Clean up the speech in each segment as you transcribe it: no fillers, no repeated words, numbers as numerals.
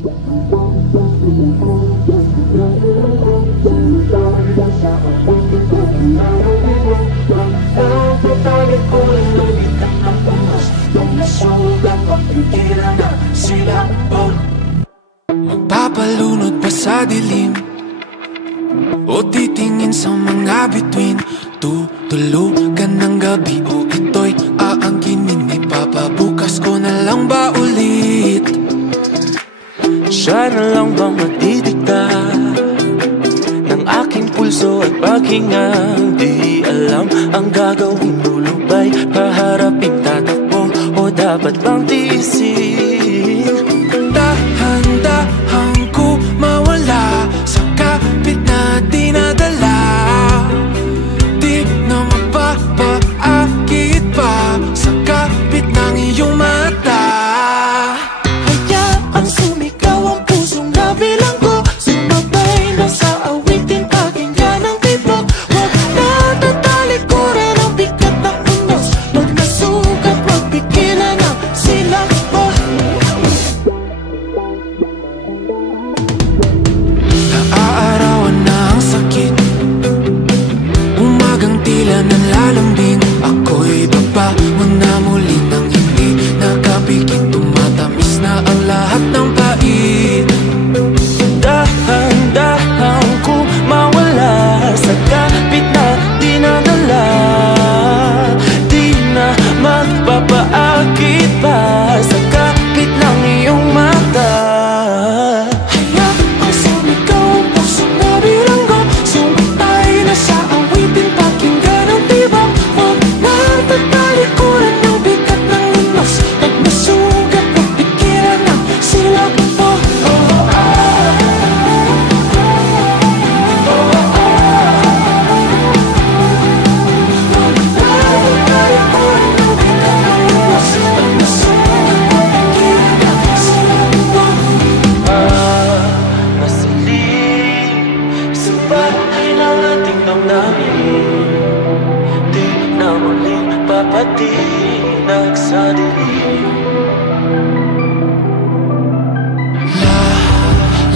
Magpapalunod pa sa dilim o titingin sa mga bituin. Tutulugan ng gabi o ito'y aangkinin ni Papa. Bukas ko na lang ba ulit? Siya na lang bang matidikta ng aking pulso at paghinga? Di alam ang gagawing lulubay, haharapin, tatakbo o dapat bang tiisin? Dahan-dahan ko mawala sa kapit na dinadala. Di na magpapaakit pa sa kapit ng iyong mata. Hayaan sumigaw ang pusong nabilang ko, sumabay na sa awitin, pakinggan ang tibok. Huwag na tatalikuran ang bigat ng unos. Pag nasugat, huwag pigilan ang silakbo. Naaarawan na ang sakit, umagang tila nanlalambing. Ako'y babangon na muli nang hindi nakapikit. Tumatamis na ang lahat ng pait. Dahan-dahan ko mawala sa kapit na dinadala. Di na magpapaakit pa sa kapit ng iyong mata. Hayaan sumigaw ang pusong nabilanggo, sumatay na sa awitin, pakinggan ang tibok. Huwag na tatalikuran ng bigat ng unos. Pag nasugat, pagpikiran ang silakbo. Masilim sa bahay ng ating damdamin, di na muling papatinag sa dilim.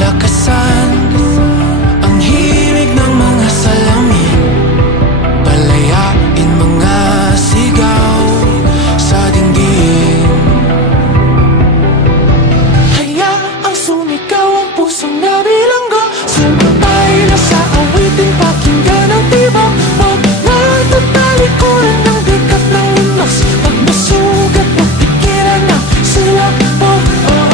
Lakasan ang himig ng mga salamin, palayain mga sigaw sa dingding. Hayaang sumigaw ang pusong nabilanggo, sumatay na sa awitin, pakinggan ang tibok. Huwag na tatalikuran ng bigat ng unos. Pag nasugat, huwag pigilan ang silakbo. Huwag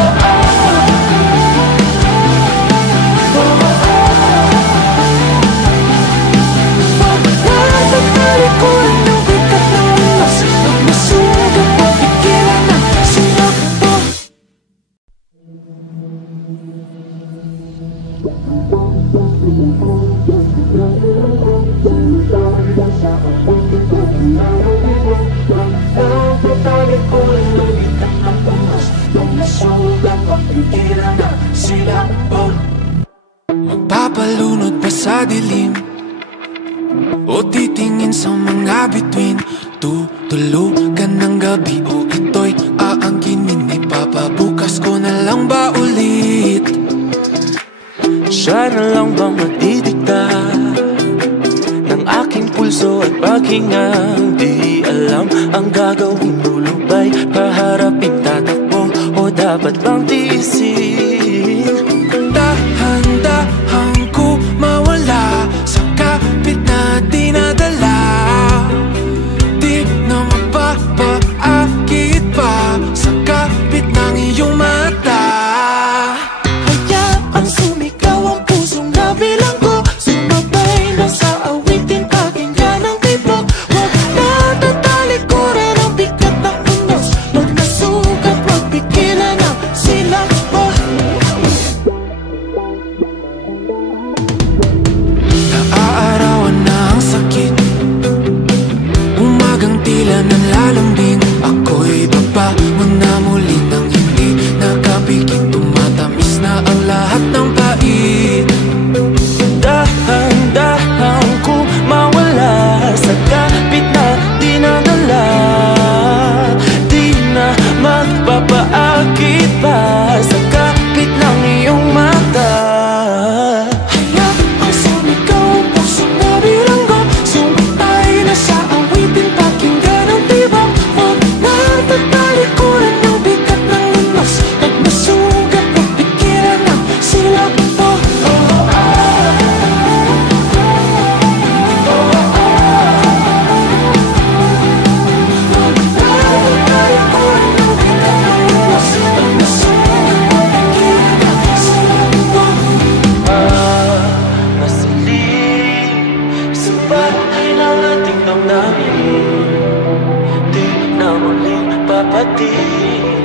na tatalikuran ng bigat ng unos. Pag nasugat, huwag pigilan ang silakbo. Magpapalunod pa sa dilim o titingin sa mga bituin. Tutulugan ng gabi o ito'y aangkinin ni Papa. Bukas ko na lang ba ulit? Siya na lang bang matidikta ng aking pulso at paghinga? Di alam ang gagawing lulubay, haharapin, tatakbo o dapat bang tiisin? Dahan-dahan ko mawala sa kapit na dinadala. Di na magpapaakit pa sa kapit ng iyong mata. Hayaan sumigaw ang pusong nabilanggo, sumabay na sa awitin, pakinggan ang tibok. Huwag na tatalikuran ang bigat ng unos. Pag nasugat, huwag pigilan ang silakbo.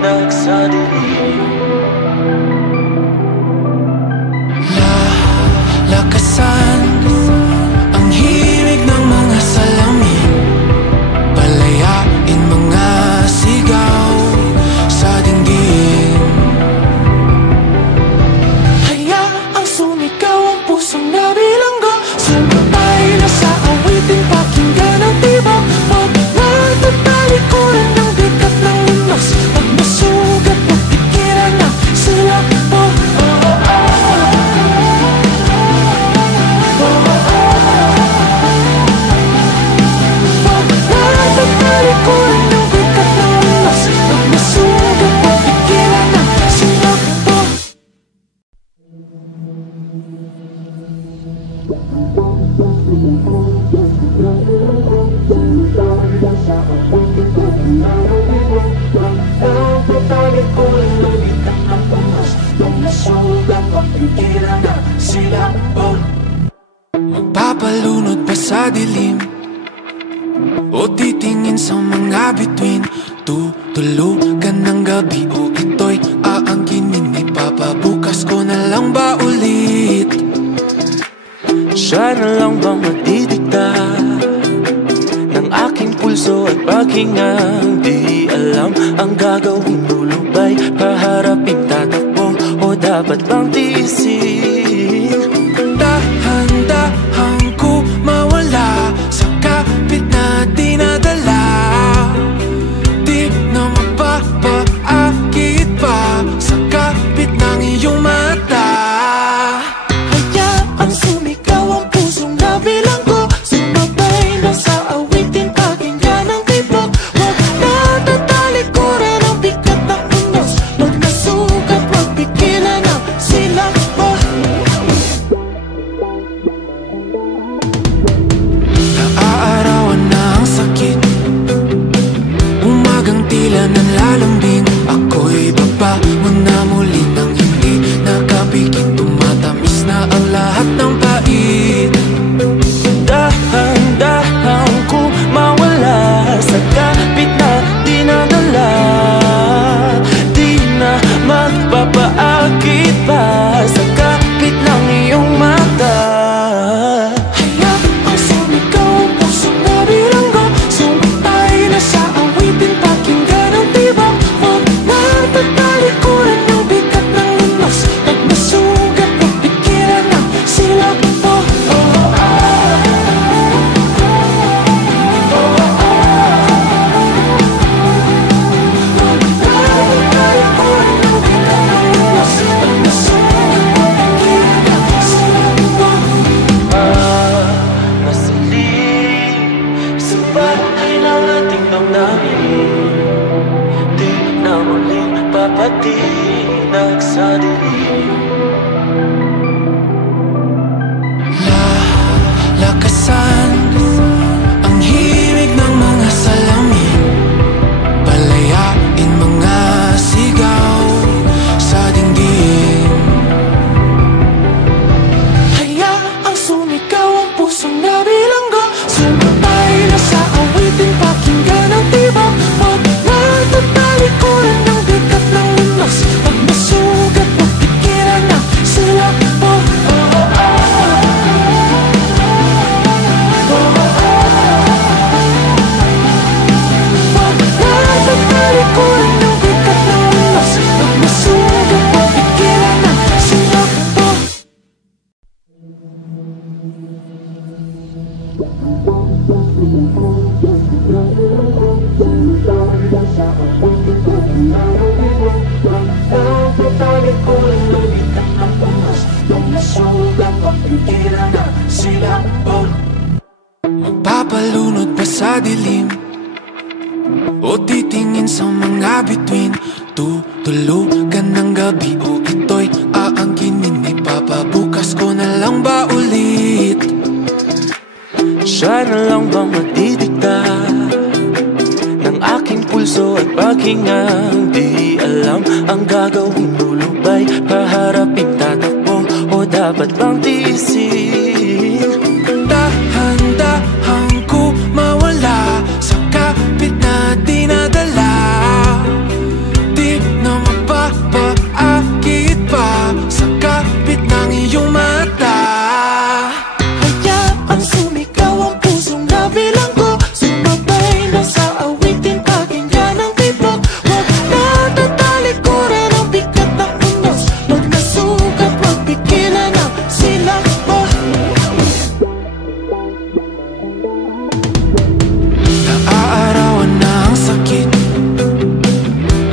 tinag sa dilim. Lakasan ang himig ng mga salamin, palayain mga sigaw sa dinggin. Hayaang sumigaw ang pusong nabilanggo, sumabay na sa awitin, pakinggan ang tibok. Pag nagtatalikuran ng bigat ng unos, pag masugat, magpikiran na sila po. Talikuran ng bigat ng unos, pag masugat, magpikiran na sila po. Talikuran ng bigat ng unos, pag masugat, magpikiran na sila po. Magpapalunod pa sa dilim o titingin sa mga bituin, tutulugan ng gabi o ito'y aangkinin ni Papa. Bukas ko na lang ba ulit? Siya na lang bang matidikta ng aking pulso at paghingang? Di alam ang gagawing lulubay, paharapin, tatakbo o dapat bang tiisin? Dahan-dahan ko mawala sa kapit na dinadala, di na magpapaakit pa sa kapit ng iyong mata. Hayaang sumigaw ang pusong nabilanggo, sumabay na sa awitin, pakinggan ang tibok. Huwag natatalikuran ang bigat ng unos, pag nasugat, magpigilan na sila po. Naaarawan na ang sakit, umagang tila nanlalambing. Ako'y baba mo na muli nang hindi nakapikit, tumatamis na ang lahat ng pait. Dahan-dahan ko mawala sa kapit na dinadala, di na magpapaakit pa sa kapit ng iyong mata. Hayaang sumigaw ang pusong nabilanggo, sumabay na sa awitin, pakinggan ang tibok. Huwag natatalikuran ng bigat ng unos, pag masugat, magpikiran na sila po. Papatinag sa dilim. Lakasan ang himig ng mga salamin, palayain mga sigaw sa dinggin. Hayaang sumigaw ang pusong nabilanggo, sumabay na sa awitin, pakinggan ang tibok. Huwag natatalikuran ng bigat ng unos, pag masugat, magpikiran na sila po. Huwag natatalikuran ng bigat ng unos, pag masugat, magpikiran na sila po. Talikuran ng bigat ng unos, pag masugat, magpikiran na sila po. Magpapalunod pa sa dilim o titingin sa mga bituin, tutulugan ng gabi o ito'y aangkinin ni Papa. Bukas ko na lang ba ulit? Siya na lang bang matidikta ng aking pulso at paghingang? Di alam ang gagawing lulubay, paharapin, tatakbo o dapat bang tiisin? Dahan-dahan ko mawala sa kapit na dinadala, di na mapapaakit pa sa kapit ng iyong mata. Hayaang sumigaw ang pusong nabilanggo, sumabay na sa awitin, pakinggan ang tibok. Huwag na tatalikuran ang bigat ng unos, pag nasugat huwag pigilan ang silak mo. Naaarawan na ang sakit,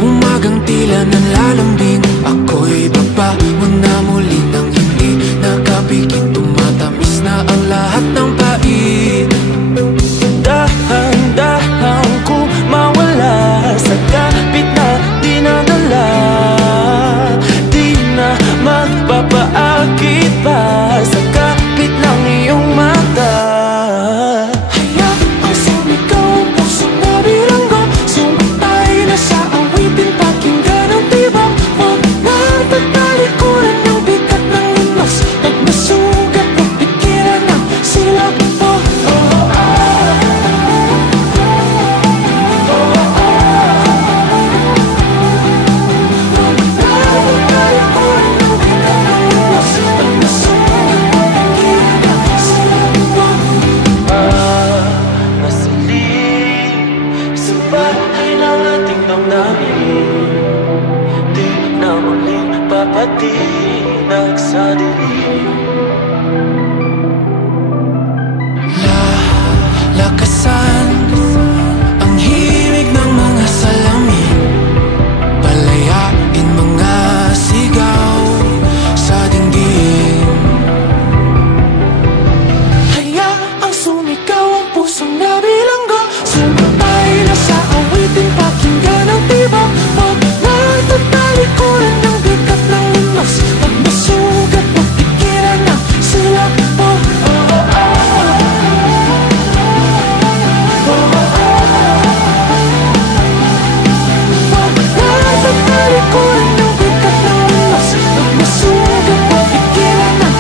umagang tila nanlalambing. Ako'y baba mo na muli nang hindi nakapikit, tumatamis na ang lahat ng pait. Dahan-dahan ko mawala sa kapit na dinadala, di na magpapaakit pa sa kapit ng iyong mata. Hayaang sumigaw ang pusong nabilanggo, sumatay na sa awitin, pakinggan ang tibok. Huwag na tatalikuran ang bigat ng unos, pag nasugat huwag pigilan ang silak mo. Nasiling sa bahay ng ating damdamin, di na muling papatinag sa dilim. Lakasan ang himig ng mga salamin, palayain mga sigaw sa dinggin. Hayaang sumigaw ang pusong nabilanggo, sumatay na sa awitin, pakinggan ang tibok. Huwag na tatalikuran ang bigat ng unos, pag nasugat huwag pigilan ang silak mo. Huwag na tatalikuran ang bigat ng unos, pag nasugat huwag pigilan ang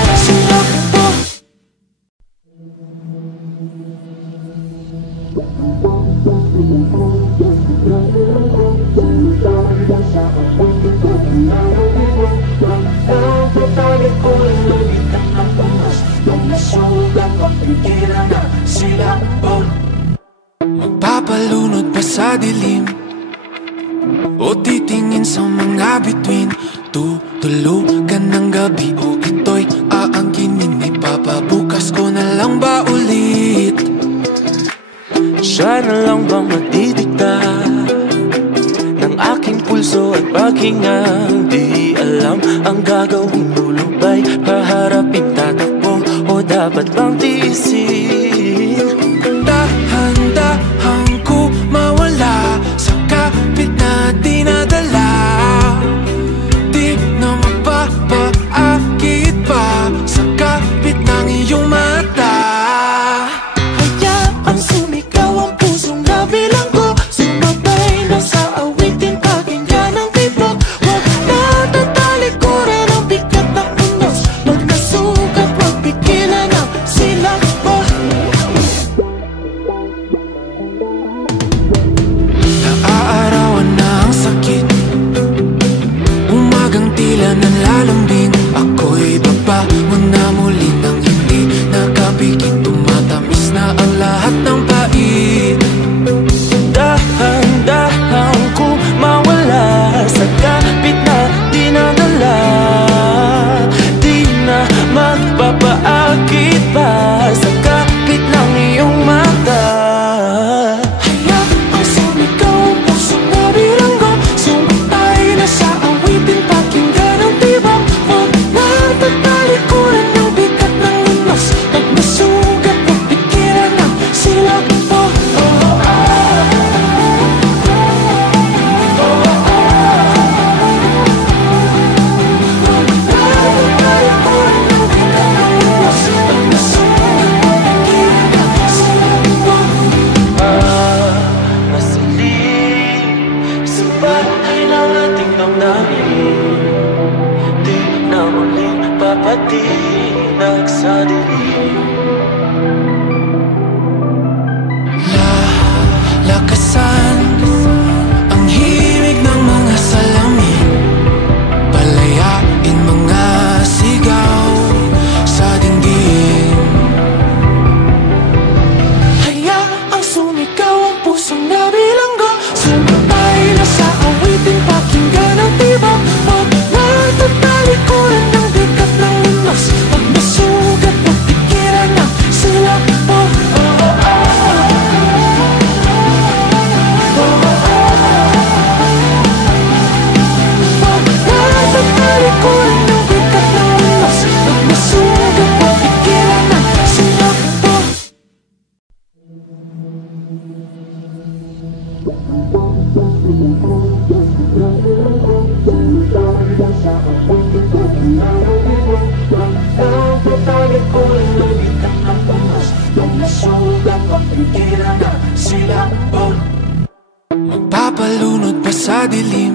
silak mo. Magpapalunod pa sa dilim o titingin sa mga bituin, tutulugan ng gabi o ito'y aangkinin ni Papa. Bukas ko na lang ba ulit? Siya na lang bang magdidikta ng aking pulso at paghingang? Di alam ang gagawing lulubay, paharapin, tatakbo o dapat bang tiisin? Dahan-dahan ko mawala sa kapit na dinadala, di na mapapaakit pa sa kapit ng iyong mata. Hayaang sumigaw ang pusong nabilanggo, sumabay na sa awitin, pakinggan ang tibok. Huwag na tatalikuran ang bigat ng unos, pag nasugat huwag pigilan ang silak mo. Naaarawan na ang sakit, umagang tila nanlalambing. Ako'y baba mo na muli nang hindi nakapikit, tumatamis na ang lahat ng pait. Dahan-dahan ko mawala sa kapit na dinadala, di na magpapaakit pa sa kapit ng iyong mata. Hayaang sumigaw ang pusong nabilanggo, sumatay na sa awitin, pakinggan ang tibok. Huwag na tatalikuran ang bigat ng unos, pag nasugat huwag pigilan ang silak mo. Nasiling sa bahay ng ating damdamin, di na muling papatinag sa dilim. Lakasan ang himig ng mga salamin, Magpapalunod pa sa dilim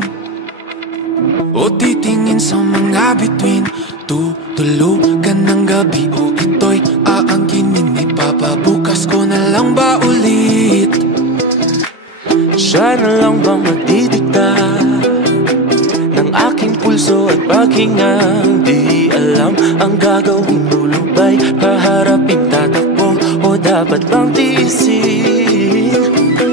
o titingin sa mga bituin. Tutulugan ng gabi o ito'y aangkinin ni Papa. Bukas ko na lang ba ulit? Siya na lang bang magdidikta ng aking pulso at paghingang? Di alam ang gagawing lulubay, paharapin, tatakbo o dapat bang tiisin?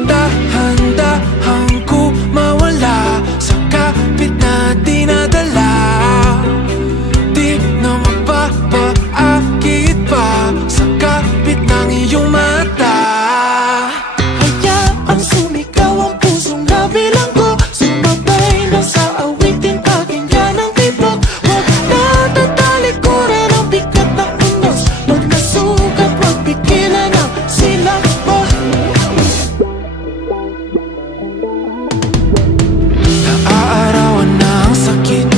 Dahan-dahan ko mawala sa kapit na dinadala. Di na magpapaakit pa sa kapit ng iyong mata. Hayaang sumigaw ang pusong nabilang ko, sumabay na sa awitin, pakinggan ang tibok. Huwag na tatalikuran ang bigat ng unos, pag nasugat magpigilan ang silakbo. Naaarawan na ang sakit,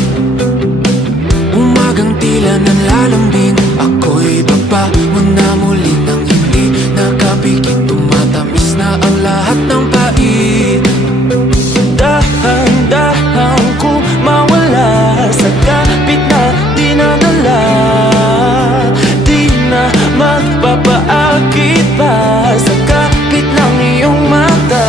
umagang tila nanlalambing. Ako'y babangon na muli nang hindi nakapikit. Tumatamis na ang lahat ng pait. Dahan-dahan ko mawala sa kapit na dinadala. Di na magpapaakit pa sa kapit ng iyong mata.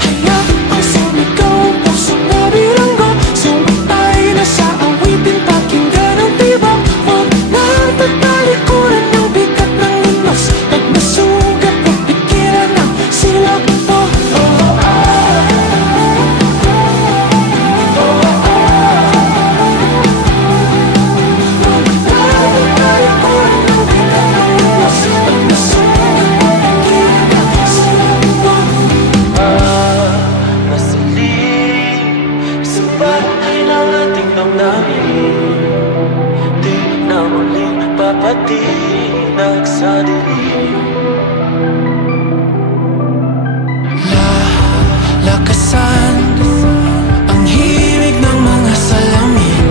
Hayaang sumigaw ang pusong nabilanggo, sumatay na sa awitin, pakinggan ang tibok. Huwag na tatalikuran ng bigat ng unos, pag nasugat magpigilan ang silakbo. Nasiling sa bahay ng ating damdamin, di na muling papatinag sa dilim. Lakasan ang himig ng mga salamin,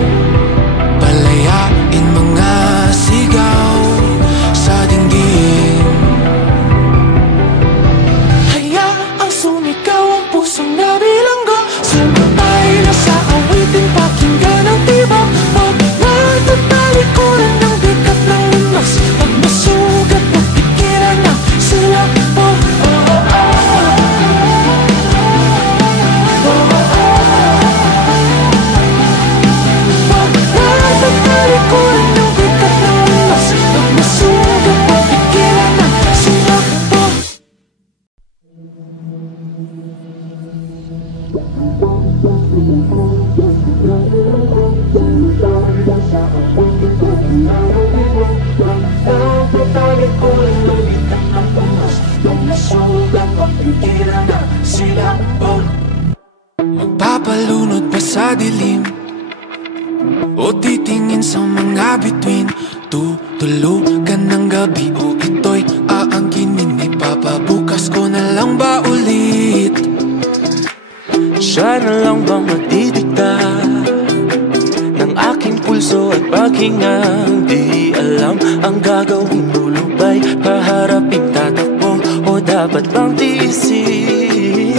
palayain mga sigaw sa dinggin. Hayaang sumigaw ang pusong nabilanggo, sumatay na sa awitin, pakinggan ang tibok. Huwag na tatalikuran ng bigat ng unos, pag nasugat magpigilan ang silakbo. Huwag na tatalikuran ng bigat ng unos, pag nasugat magpigilan ang silakbo. Magpapalunod pa sa dilim o titingin sa mga bituin. Tutulugan ng gabi o ito'y aangkinin ni Papa. Bukas ko na lang ba ulit? Siya na lang bang magdidikta ng aking pulso at paghingang? Di alam ang gagawing lulubay, paharapin, tatakbo o dapat bang tiisin?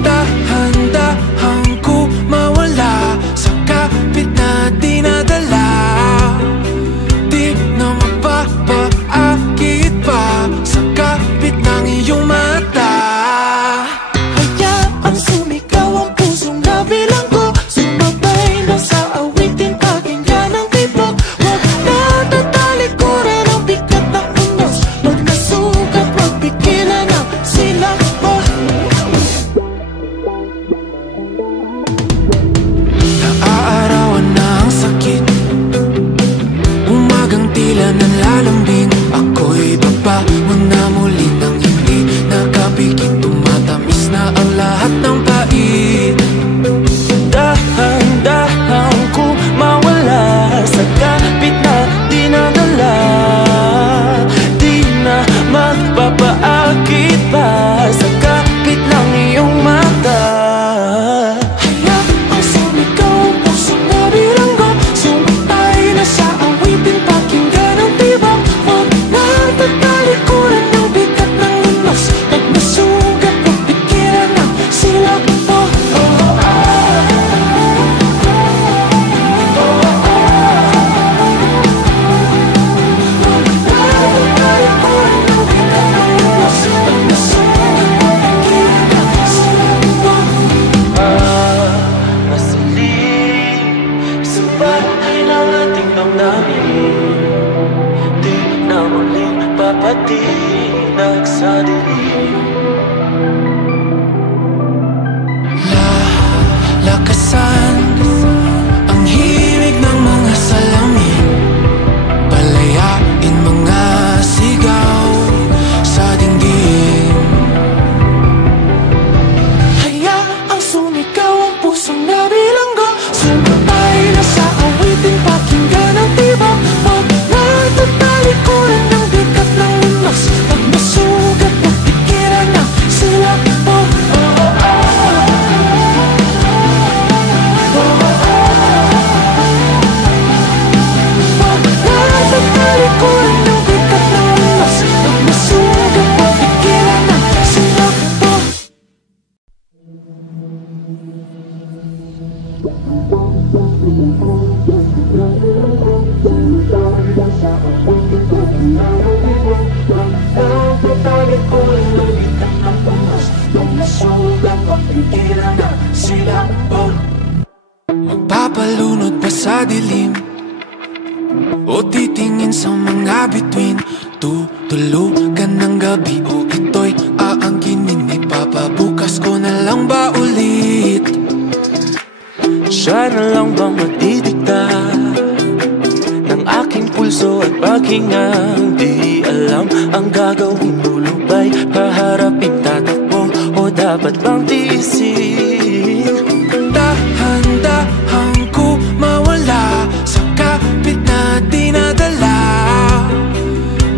Dahan-dahan ko mawala sa kapit na dinadala. Di na magpapaakit pa sa kapit ng iyong mata. Hayaang sumigaw ang pusong nabilanggo, sumabay na sa awitin, pakinggan ang tibok. Huwag na tatalikuran ang bigat ng unos, pag nasugat magpigilan ang silakbo. tindog namin. Di na muling papatinag sa dilim. Lakasan ang himig ng mga salamin, palayain mga sigaw sa dingding. Hayaang sumigaw ang pusong nabilanggo, sumabay na sa awitin, pakinggan ang tibok. Pag natatalikuran ng bigat ng unos, pag masugat, magpikiran na sila po. Talikuran ng bigat ng unos, pag masugat, magpikiran na sila po. Talikuran ng bigat ng unos, pag masugat, magpikiran na sila po. Magpapalunod pa sa dilim o titingin sa mga bituin, tutulugan ng gabi o ito'y aangkinin ni Papa. Bukas ko na lang ba ulit? Siya na lang bang matidikta ng aking pulso at paghingang? Di alam ang gagawing lulubay, haharapin, tatakbo o dapat bang tiisin? Dahan-dahan ko mawala sa kapit na dinadala.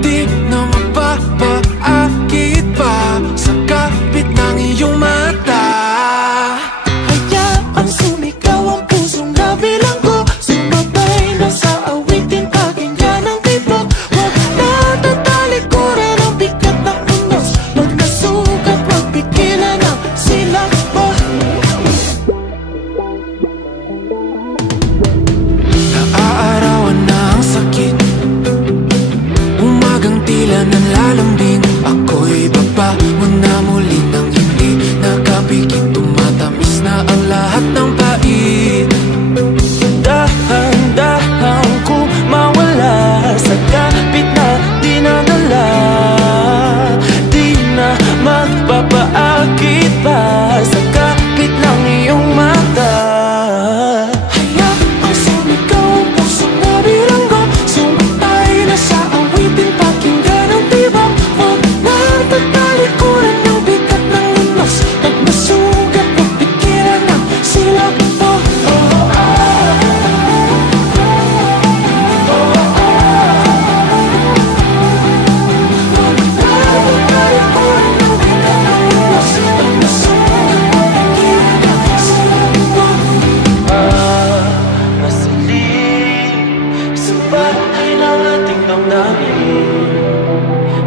Di na mapapaakit pa sa kapit ng iyong mata. Hayaang sumigaw ang pusong nabilanggo, sumabay na sa awitin, pakinggan ang tibok. Huwag natatalikuran ang bigat ng unos, pag nasugat, magpigilan na sila po. Naaarawan na ang sakit, umagang tila nanlalambing. Ako'y babangon na muli nang hindi nakapikit. Tumatamis na ang lahat ng pait. Dahan-dahan ko mawala sa kapit na dinadala. Di na magpapaakit pa sa kapit ng iyong mata. Hayaang sumigaw ang pusong nabilanggo, sumabay na sa awitin, pakinggan ang tibok. Huwag natatalikuran ng bigat ng unos, pag masugat, magpikiran na sila po. Nasiling sa bahay ng ating damdamin,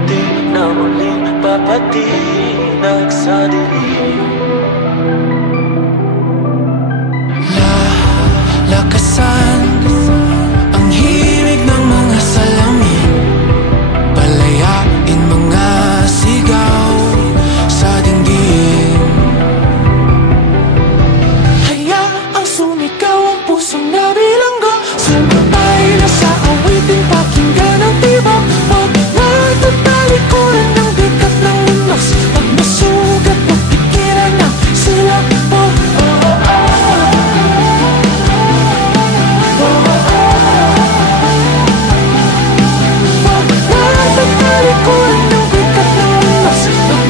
di na muling papatinag sa dilim. Lakasan ang himig ng mga salamin, palayain mga sigaw sa dingding. Hayaang sumigaw ang pusong nabilanggo, sumabay na sa awitin, pakinggan ang tibok. Huwag natatalikuran ng bigat ng unos, pag masugat, magpikiran na sila po. Huwag natatalikuran ng bigat ng unos, pag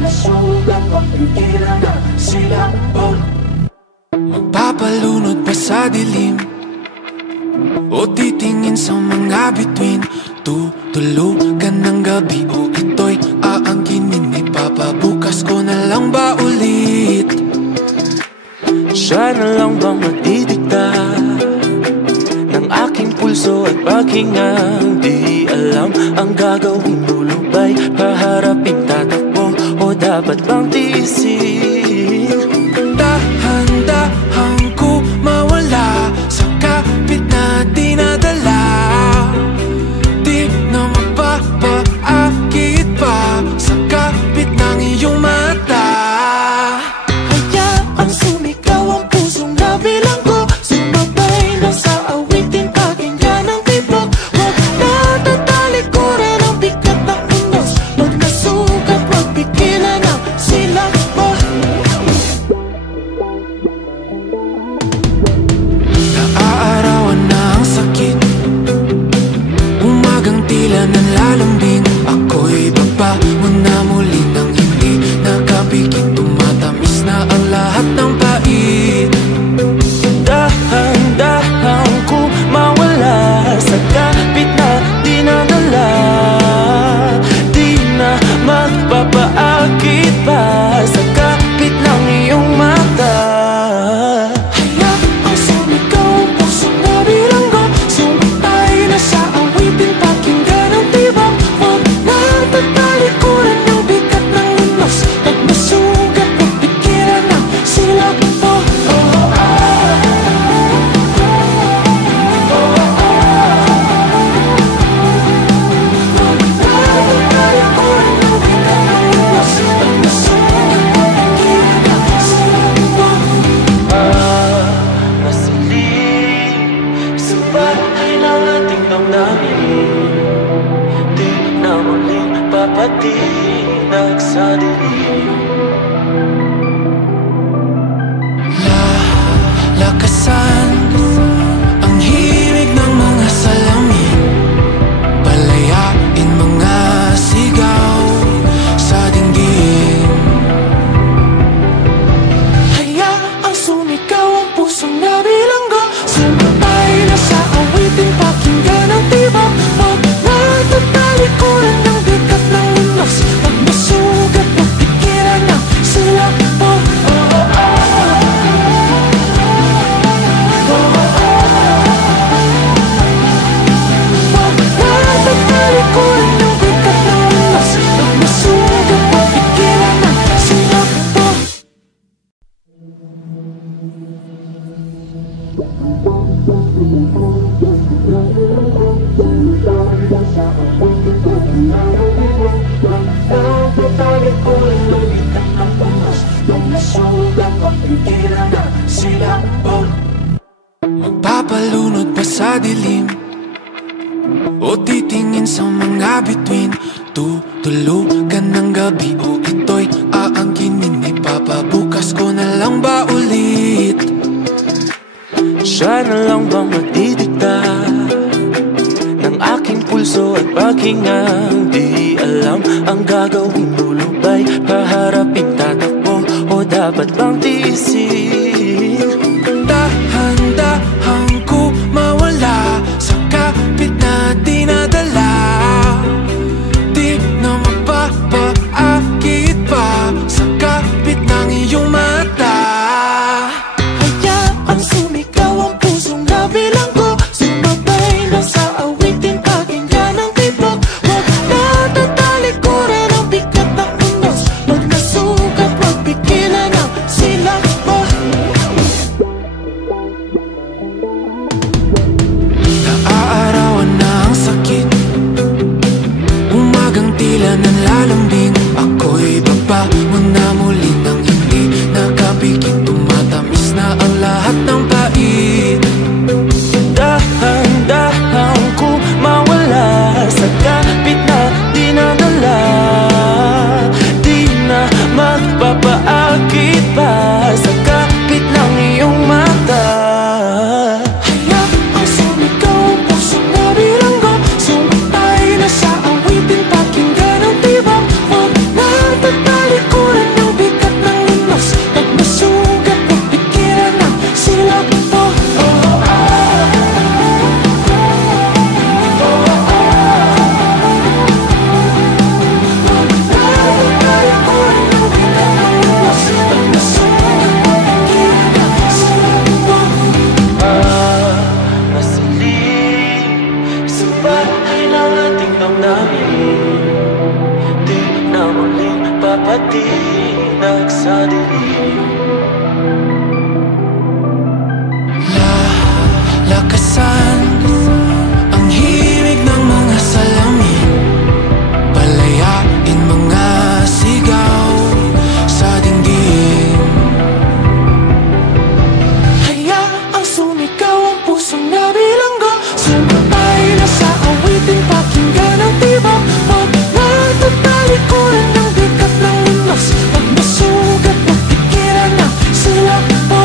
masugat, magpikiran na sila po. Magpapalunod pa sa dilim o titingin sa mga bituin, tutulugan ng gabi o ito'y aangkinin ni Papa. Bukas ko na lang ba ulit? Siya na lang bang matidikta ng aking pulso at paghingang? Di alam ang gagawing lulubay, haharapin, tatakbo o dapat bang tiisin? Dahan-dahan ko mawala Magpapalunod pa sa dilim o titingin sa mga bituin. Tutulugan ng gabi o ito'y aangkinin ni Papa. Bukas ko na lang ba ulit? Siya na lang bang magdidikta ng aking pulso at paghingang? Di alam ang gagawing lulubay, haharapin, tatakbo o dapat bang tiisin? Dahan-dahan ko mawala sa kapit na dinadala. Di na magpapaakit pa sa kapit ng iyong mata. Hayaang sumigaw ang pusong nabilang ko, sumabay na sa awitin, pakinggan ang tibok. Huwag na tatalikuran ang bigat ng unos, pag nasugat, huwag pigilan ang silak mo. Naaarawan na ang sakit, umagang tila nanlalambing. Ako'y baba mo na muli nang hindi nakapikit. Tumatamis na ang lahat ng pait. Dahan-dahan ko mawala sa kapit na dinadala. Di na magpapaakit pa sa kapit ng iyong mata. Hayaang sumigaw ang pusong nabilanggo, sumatay na sa awitin, pakinggan ang tibok. Huwag na tatalikuran ng bigat ng lunos, pag masugat, pagpigilan ang silak mo. Masilim sa bahay ng ating damdamin, di na muling papatinag sa dilim. Lakasan ang himig ng mga salamin, palayain mga sigaw sa dingding. Hayaang sumigaw ang pusong nabilanggo, sumatay na sa awitin, pakinggan ang tibok. Huwag na tatalikuran ng bigat ng lunos, pag masugat, magpigilan ang silak mo.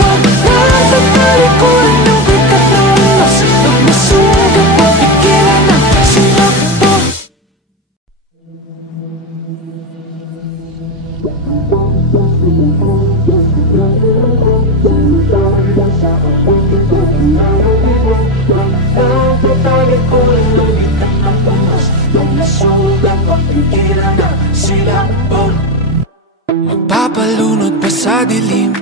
Huwag na tatalikuran ng bigat ng lunos, pag masugat, magpigilan ang silak mo. Magpapalunod pa sa dilim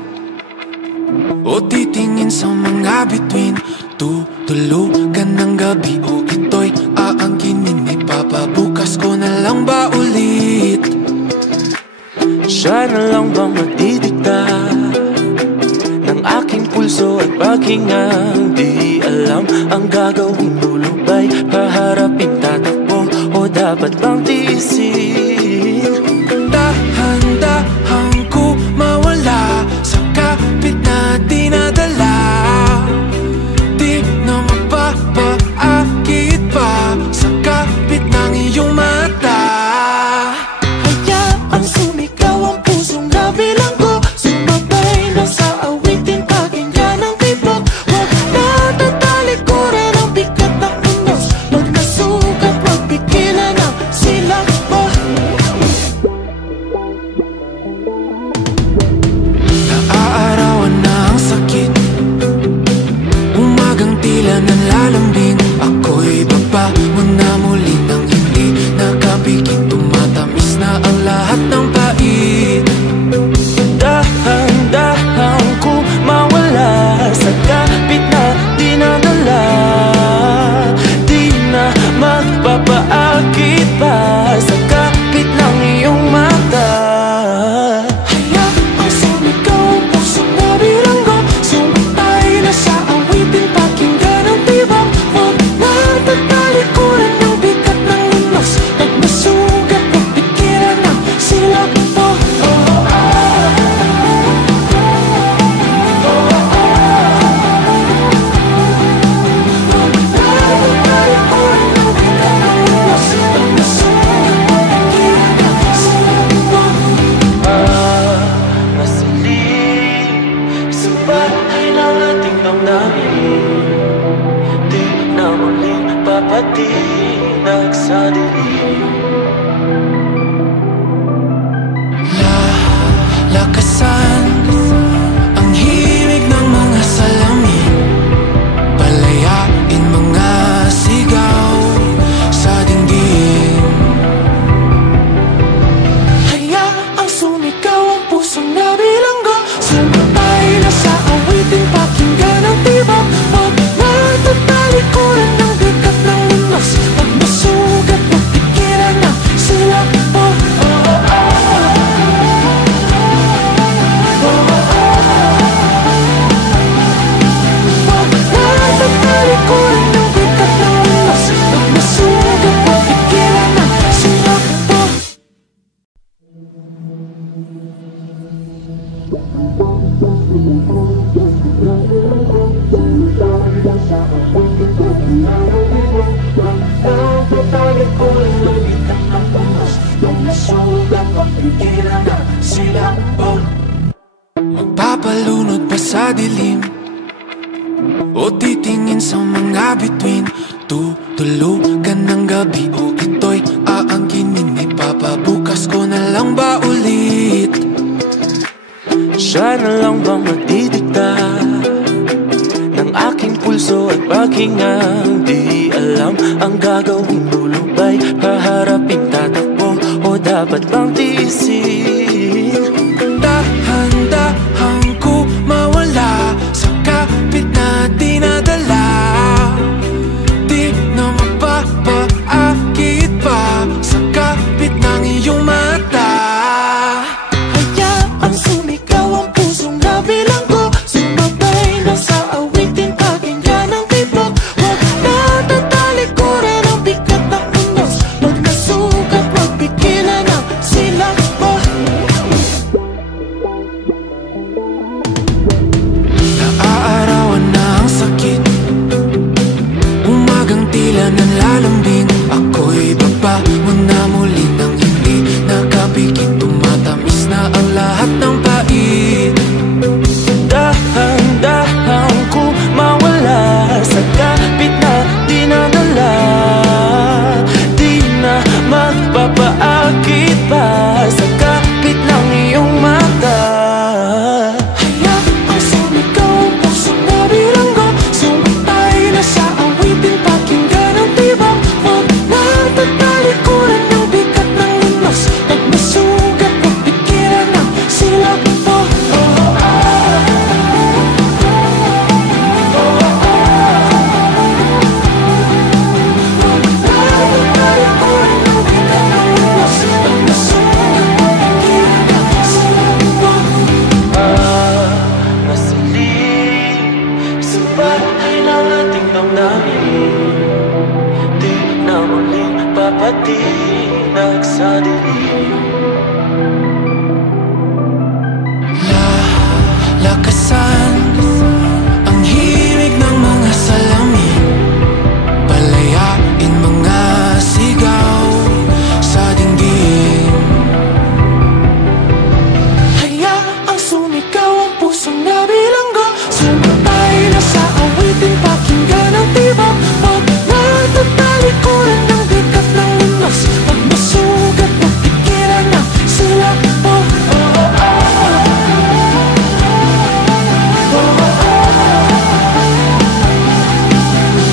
o titingin sa mga bituin. Tutulugan ng gabi o ito'y aangkinin ni Papa. Bukas ko na lang ba ulit? Siya na lang bang magdidikta ng aking pulso at paghingang? Di alam ang gagawing lulubay, haharapin, tatakbo o dapat bang tiisin? Dahan-dahan ko mawala sa kapit na dinadala. Di na magpapaakit pa sa kapit ng iyong mata. Hayaang sumigaw ang pusong nabilang ko, sumabay na sa awitin, pakinggan ang tibok. Huwag na tatalikuran ang bigat ng unos, pag nasugat, huwag pigilan ang silak mo. Naaarawan na ang sakit, umagang tila nanlalambing. Ako'y baba mo na muli nang hindi nakapikit. Tumatamis na ang lahat ng pait. Dahan-dahan ko mawala sa kapit na dinadala. Di na magpapaakit pa sa kapit ng iyong mata. papatinag sa dilim. Lakasan ang himig ng mga salamin, palayain mga sigaw sa dingding. Hayaang sumigaw ang pusong nabilanggo, sumabay na sa awitin, pakinggan ang tibok. Pag natatalikuran ng bigat ng lunas, pag masugat, magpikiran na sila po. Talikuran ng bigat ng lunas, pag masugat, magpikiran na sila po. Talikuran ng bigat ng lunas, pag masugat, magpikiran na sila po. Magpapalunod pa sa dilim o titingin sa mga bituin, tutulugan ng gabi o ito'y aangkinin ni Papa. Bukas ko na lang ba ulit? Siya na lang bang magdidikta ng aking pulso at pakingang? Di alam ang gagawing lulubay, haharapin, tatakbo o dapat bang tiisin? Dahan-dahan ko mawala sa kapit na dinadala, di na mapapaakit pa sa kapit ng iyong mata. Hayaang sumigaw ang pusong nabilanggo, sumabay na sa awitin, pakinggan ang tibok. Huwag natatalikuran ang bigat ng unos, pag nasugat, magpigilan na sila po. Naaarawan na ang sakit, umagang tila nanlalambing. Ako'y babangon na muli nang hindi nakapikit, tumatamis na ang lahat ng pait. Dahan-dahan ko mawala sa kapit na dinadala, di na magpapaakit pa sa kapit ng iyong mata. Hayaang sumigaw ang pusong nabilanggo, sumabay na sa awitin, pakinggan ang tibok. Huwag natatalikuran ng bigat ng lunas, pag masugat, magpikiran na sila po. Masilip sa bahay ng ating damdamin, di na muling papatinag sa dilim. Lakasan ang himig ng mga salamin, palayain mga sigaw sa dingding. Hayaang sumigaw ang pusong nabilanggo, sumabay na sa awitin, pakinggan ang tibok. Pag natatalikuran ng bigat ng lunas, pag masugat, magpikiran na sila po.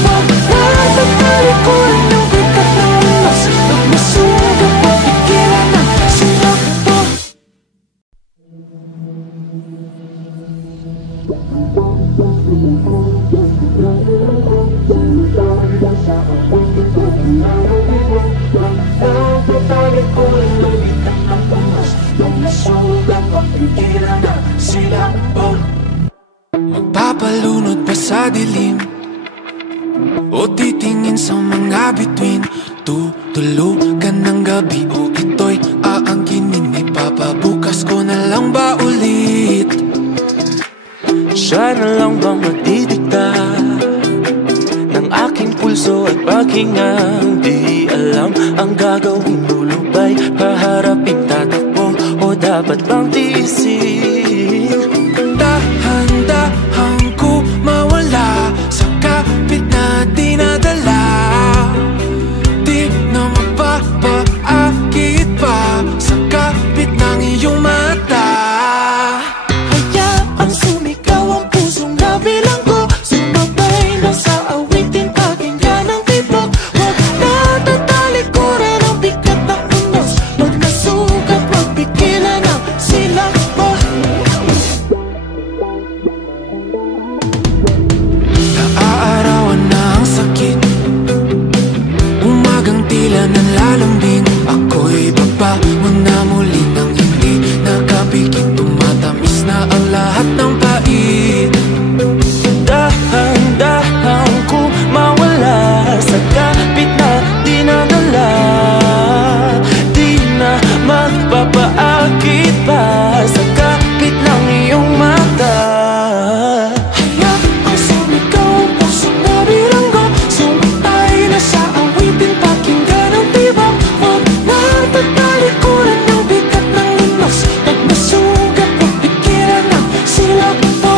Pag natatalikuran ng bigat ng lunas, pag masugat, magpikiran na sila po. Talikuran ng bigat ng lunas, pag masugat, magpikiran na sila po. Magpapalunod pa sa dilim o titingin sa mga bituin, tutulugan ng gabi o ito'y aangkinin ni Papa. Bukas ko na lang ba ulit? Siya na lang bang magdidikta ng aking pulso at pakingang? Di alam ang gagawing lulubay, haharapin, tatakbo o dapat bang tiisin? Dahan-dahan ko mawala sa kapit na dinadala, ng lalambing. Ako'y baba mo na muli nang hindi nakapikit. Tumatamis na ang lahat ng pait. Dahan-dahan ko mawala sa kapit na dinadala. Di na magpapaakit pa sa kapit ng iyong mata. Hayaang sumigaw ang pusong nabilanggo. Sumatay na sa awitin, pakinggan ang tibok. Huwag na tatalikuran ng bigat ng linos. Pag nasugat, magpigilan ang silak mo.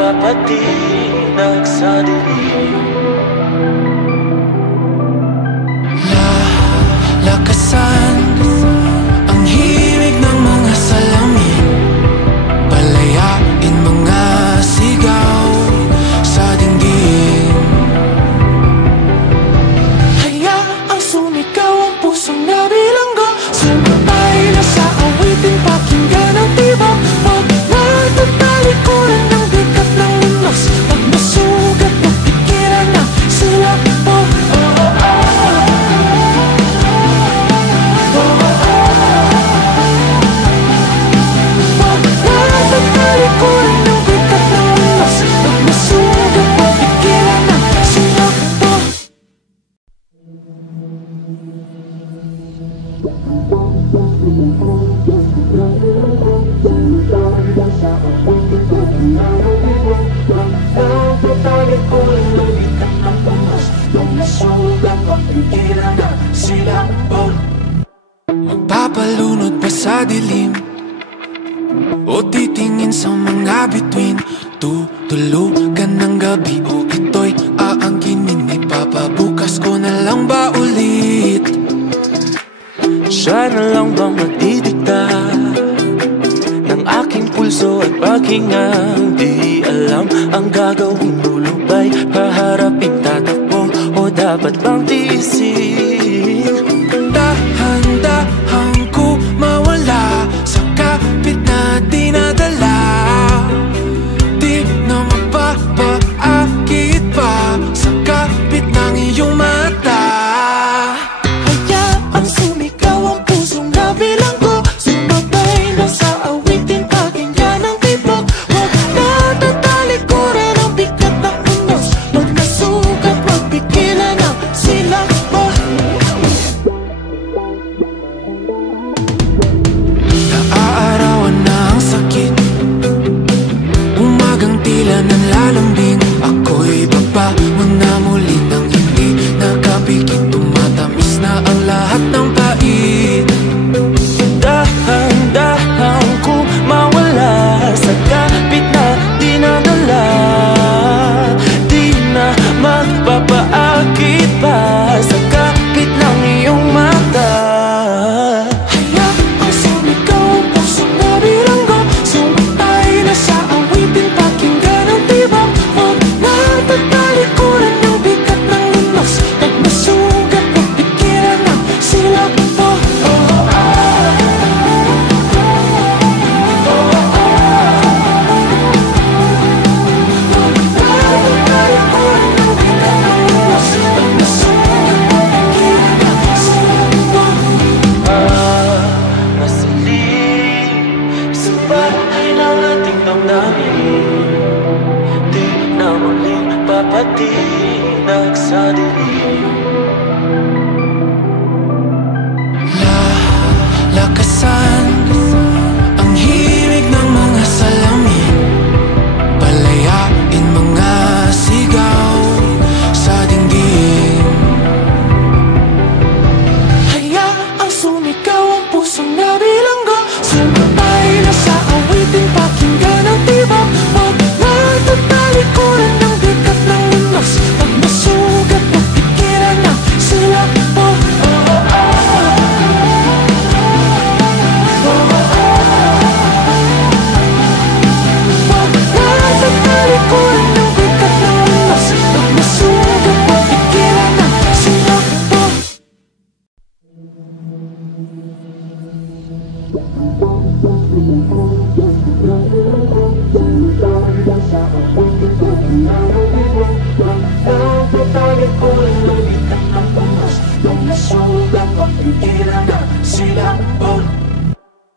Papatinag sa dilim. Lakasan ang himig ng mga salamin. Palayain mga sigaw sa dingding. Hayaang sumigaw ang pusong nabilanggo. Sumatay na sa awitin, pakinggan ang tibok. Huwag na tatalikuran ng bigat ng linos. Pag nasugat, magpigilan na silak mo. Huwag na tatalikuran ng bigat ng linos. Pag nasugat, magpigilan na silak mo. Magpapalunod pa sa dilim o titingin sa mga bituin. Tutulugan ng gabi o ito'y aangkinin ni Papa. Bukas ko na lang ba ulit? Siya na lang bang magdidikta ng aking pulso at pakingang? Di alam ang gagawing dulo ba'y haharapin, tatakbo o dapat bang tiisin? Dahan-dahan ko mawala sa kapit na dinadala. Di na magpapaakit pa sa kapit ng iyong mata. Hayaang sumigaw ang pusong nabilanggo. Sumatay na sa awitin, pakinggan ang tibok. Huwag na tatalikuran ang bigat ng unos. Pag nasugat, magpigilan ang silak mo.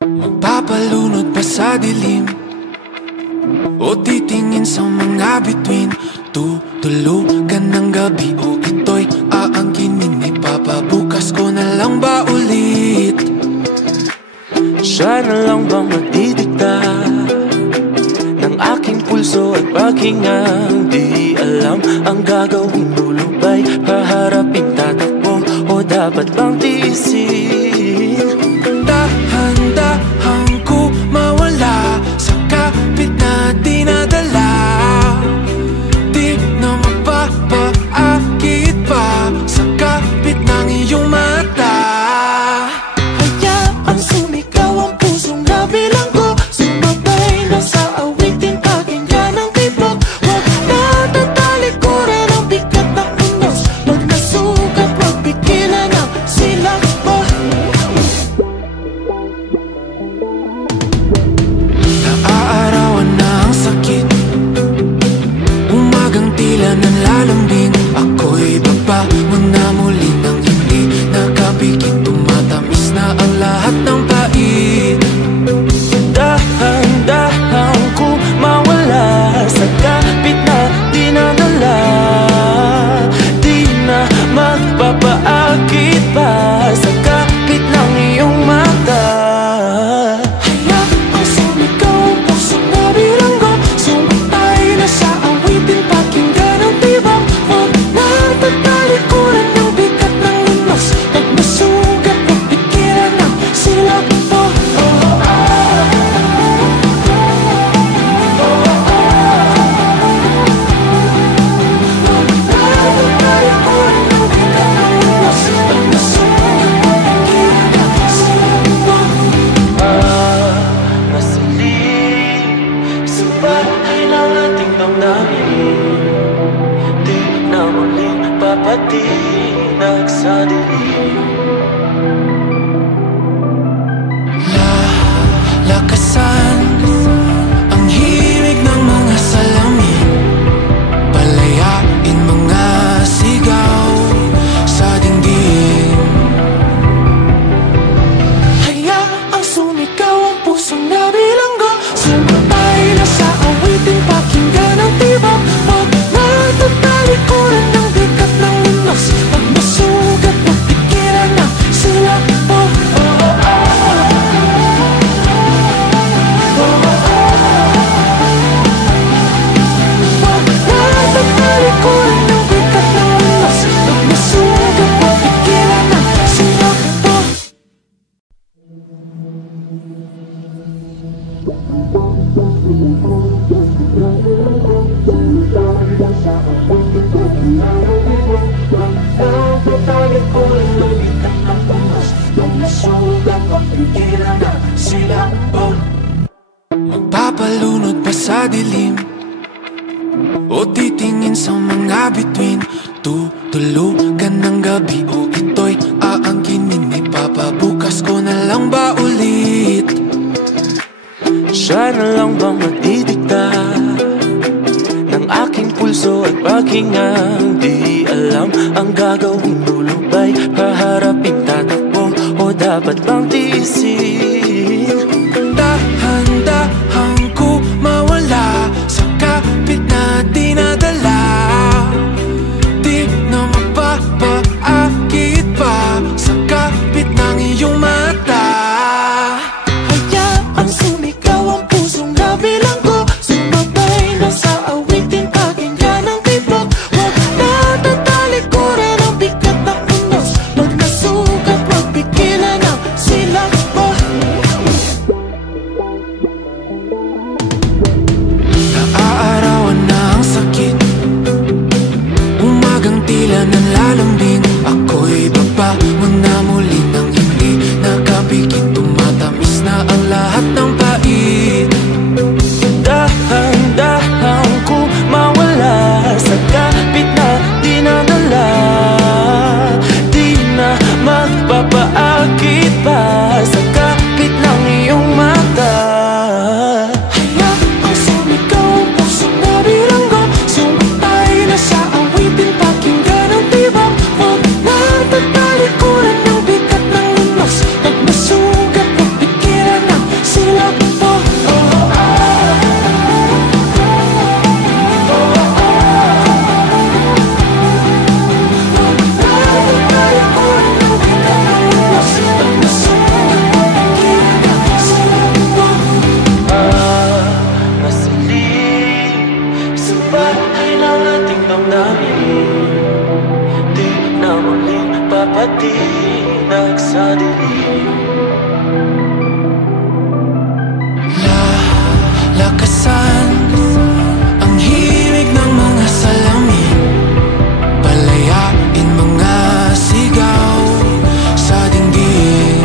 Magpapalunod pa sa dilim o titingin sa mga bituin. Tutulugan ng gabi o ito'y aangkinin ni Papa. Bukas ko na lang ba ulit? Siya na lang bang magdidikta ng aking pulso at paghingang? Di alam ang gagawing dulo ba'y haharapin, tatakbo o dapat bang tiisin? Dahan-dahan ko mawala sa kapit na dinadala. Di na magpapaakit pa sa kapit ng iyong mata. Hayaang sumigaw ang pusong nabilang ko, sumabay na sa awitin, pakinggan ang tibok. Huwag na tatalikuran ang bigat ng unos, pag nasugat magpigilan ang silakbo. Naaarawan na ang sakit, umagang tila nanlalambing. Ako'y babangon na muli nang hindi nakapikit. Tumatamis na ang lahat ng pait. Dahan-dahan ko mawala sa kapit na dinadala. Di na magpapaakit pa sa kapit ng iyong mata. Hayaang sumigaw ang pusong nabilanggo, sumatay na sa awitin, pakinggan ang tibok. Huwag na tatalikuran ng bigat ng unos, pag nasugat magpigilan ang silakbo. Nasilig sa bahay ng ating damdamin, di na muling papatinag sa dilim. Lakasan ang himig ng mga salamin, palayain mga sigaw sa dingding. Hayaang sumigaw ang pusong nabilanggo, sumabay na sa awitin, pakinggan ang tibok. Huwag na tatalikuran ng bigat ng unos, pag nasugat magpigilan ang silakbo. Huwag na tatalikuran ng bigat ng unos, pag nasugat magpigilan ang silakbo. Magpapalunod pa sa dilim o titingin sa mga bituin. Tutulugan ng gabi o ito'y aangkinin ni Papa. Bukas ko na lang ba ulit? Siya na lang bang magdidikta ng aking pulso at paghingang? Di alam ang gagawing dulo ba'y haharapin, tatakbo o dapat bang tiisin? Dahan-dahan ko mawala sa kapit na dinadala. Di na magpapaakit pa sa kapit ng iyong mata. Hayaang sumigaw ang pusong nabilanggo, sumabay na sa awitin, pakinggan ang tibok. Huwag na tatalikuran ang bigat ng unos, pag nasugat magpigilan ang silakbo. Lakasan ang himig ng mga salamin, palayain mga sigaw sa dingding.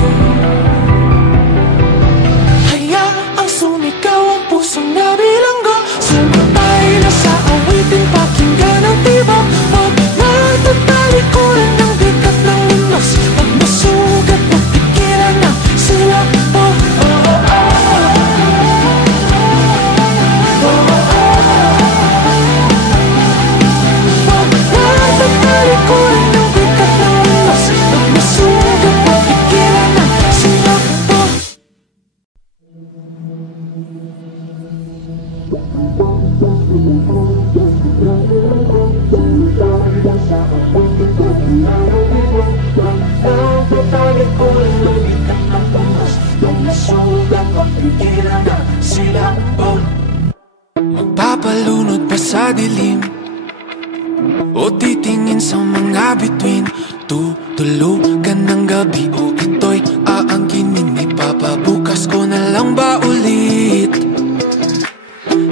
Hayaang sumigaw ang pusong nabilanggo, sumabay na sa awitin, pakinggan ang tibok. Pag natatalikuran ng bigat ng unos, pag masugat, magpigilan na sila po. Pag natatalikuran ng bigat ng unos, pag masugat, magpigilan na sila po. Magpapalunod pa sa dilim o titingin sa mga bituin, tutulugan ng gabi o ito'y aangkinin ni Papa. Bukas ko na lang ba ulit?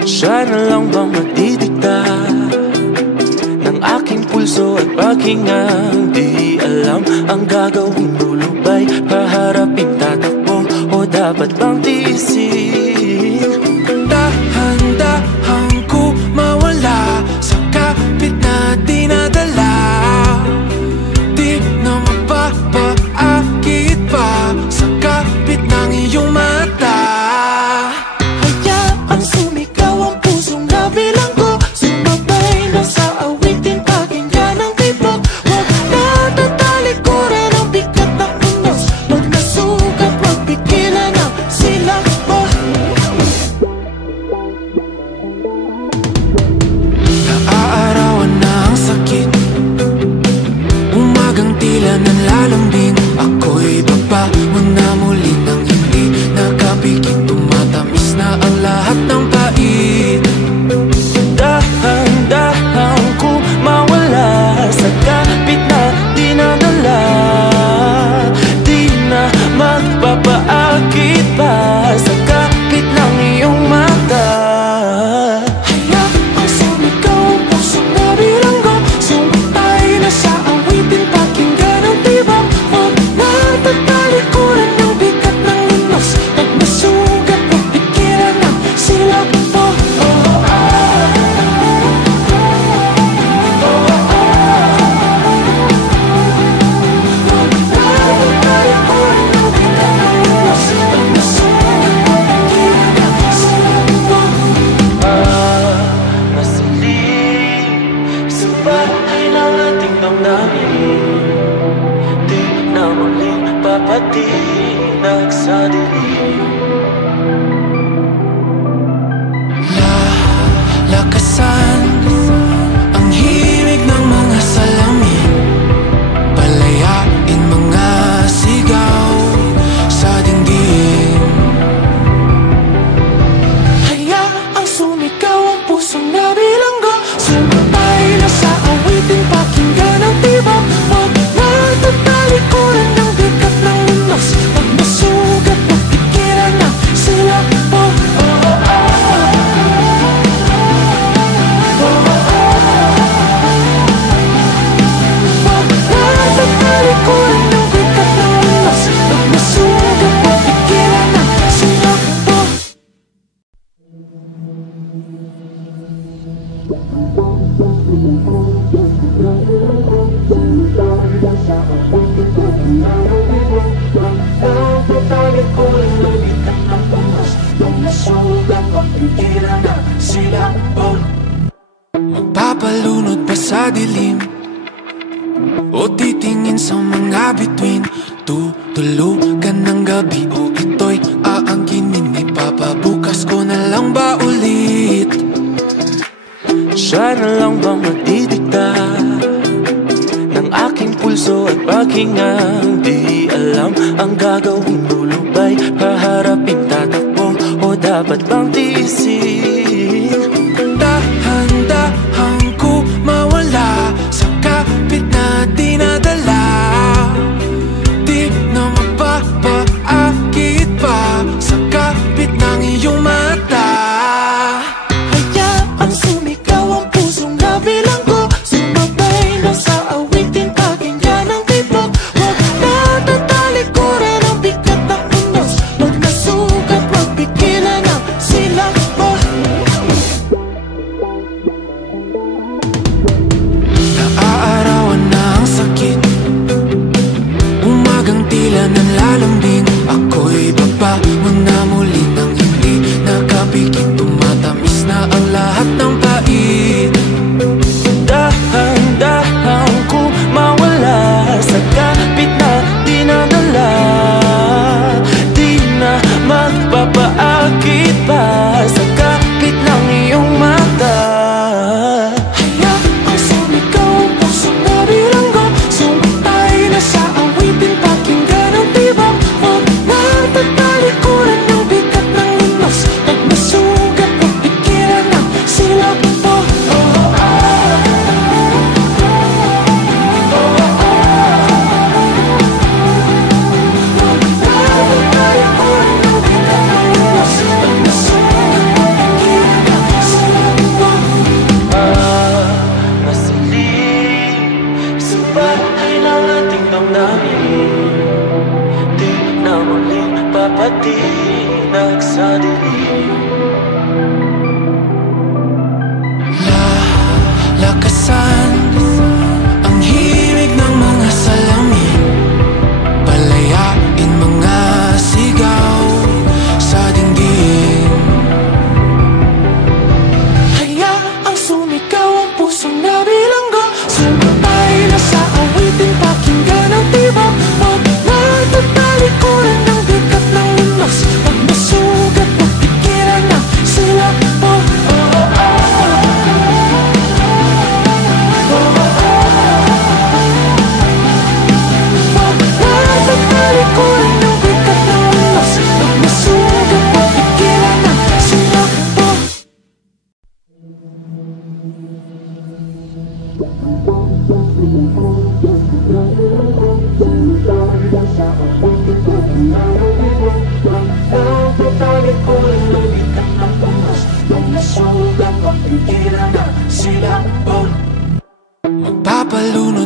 Siya na lang bang magdidikta ng aking pulso at pakingang? Di alam ang gagawing dulo ba'y haharapin, tatakbo o dapat bang tiisin? Dahan-dahan ko mawala sa kapit na dinadala, di na magpapaakit pa sa kapit ng iyong mata. Hayaang sumigaw ang pusong nabilanggo, sumabay na sa awitin, pakinggan ang tibok. Huwag natatalikuran ang bigat ng unos, pag nasugat, magpigilan na sila po. Naaarawan na ang sakit, umagang tila nanlalambing. Ako'y babangon na muli nang hindi nakapikit, tumatamis na ang lahat ng pait. Dahan-dahan ko mawala sa kapit na dinadala, di na magpapaakit pa sa kapit ng iyong mata. Hayaang sumigaw ang pusong nabilanggo, sumabay na sa awitin, pakinggan ang tibok. Huwag natatalikuran ng bigat ng unos, pag masugat, magpigilan na sila po. Huwag natatalikuran ng bigat ng unos, pag masugat, magpigilan na sila po. Masilim sa bahay ng ating damdamin, di na muling papatinag sa dilim. Lakasan ang himig ng mga salamin, palayain mga sigaw sa dingding. Hayaang sumigaw ang pusong nabilanggo, sumabay na sa awitin, pakinggan ang tibok. Huwag natatalikuran ng bigat ng unos, pag masugat, magpigilan na sila po. Huwag natatalikuran ng bigat ng unos, pag masugat, magpigilan na sila po. Magpapalunod pa sa dilim o titingin sa mga bituin, tutulugan ng gabi o ito'y aangkinin ni Papa. Bukas ko na lang ba ulit? Siya na lang bang magdidikta ng aking pulso at pakingang? Di alam ang gagawing dulo ba'y haharapin, tatakbo o dapat bang tiisin? Dahan-dahan ko mawala sa kapit na dinadala, di na magpapaakit pa sa kapit ng iyong mata. Magpapalunod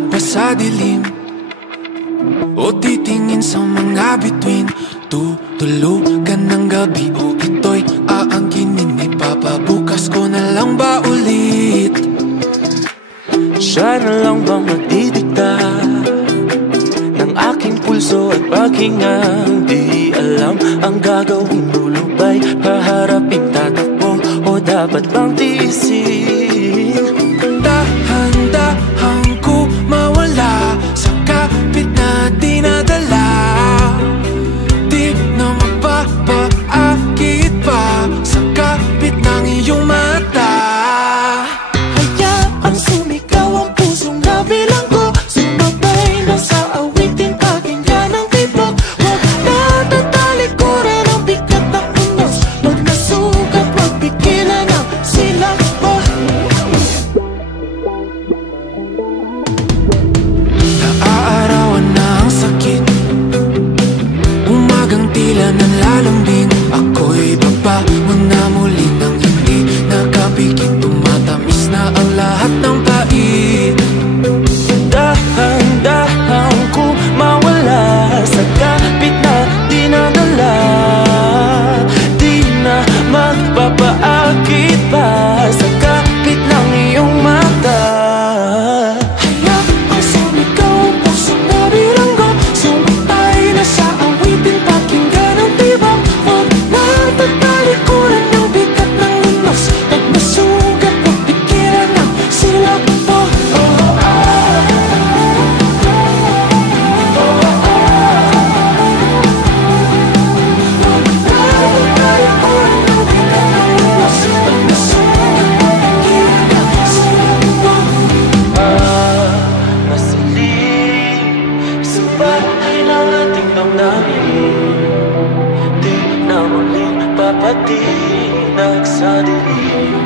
pa sa dilim o titingin sa mga bituin. Tutulugan ng gabi o ito'y aangkinin ni Papa. Bukas ko na lang ba ulit? Siya na lang bang magdidikta ng aking pulso at paghingang? Di alam ang gagawing dulo ba'y haharapin, tatakbo o dapat bang tiisin? Dahan-dahan ko mawala sa kapit na dinadala. Di na magpapaakit pa sa kapit ng iyong mata. Hayaang sumigaw ang pusong nabilang ko. Sumabay na sa awitin, pakinggan ang tibok. Huwag natatalikuran ang bigat ng unos. Pag nasugat, magpigilan ang silakbo. Naaarawan na ang sakit, umagang tila nanlalambing. Ako'y babangon na muli nang hindi nakapikit. Tumatamis na ang lahat ng pait. Dahan-dahan ko mawala sa kapit na dinadala. Di na magpapaakit pa sa kapit ng iyong mata. Hayaang sumigaw ang pusong nabilanggo. Sumabay na sa awitin, pakinggan ang tibok. Huwag natatalikuran ang bigat ng unos. Pag nasugat, magpigilan ang silakbo. Masilip sa bahay ng ating damdamin. Di na muling papatinag sa dilim.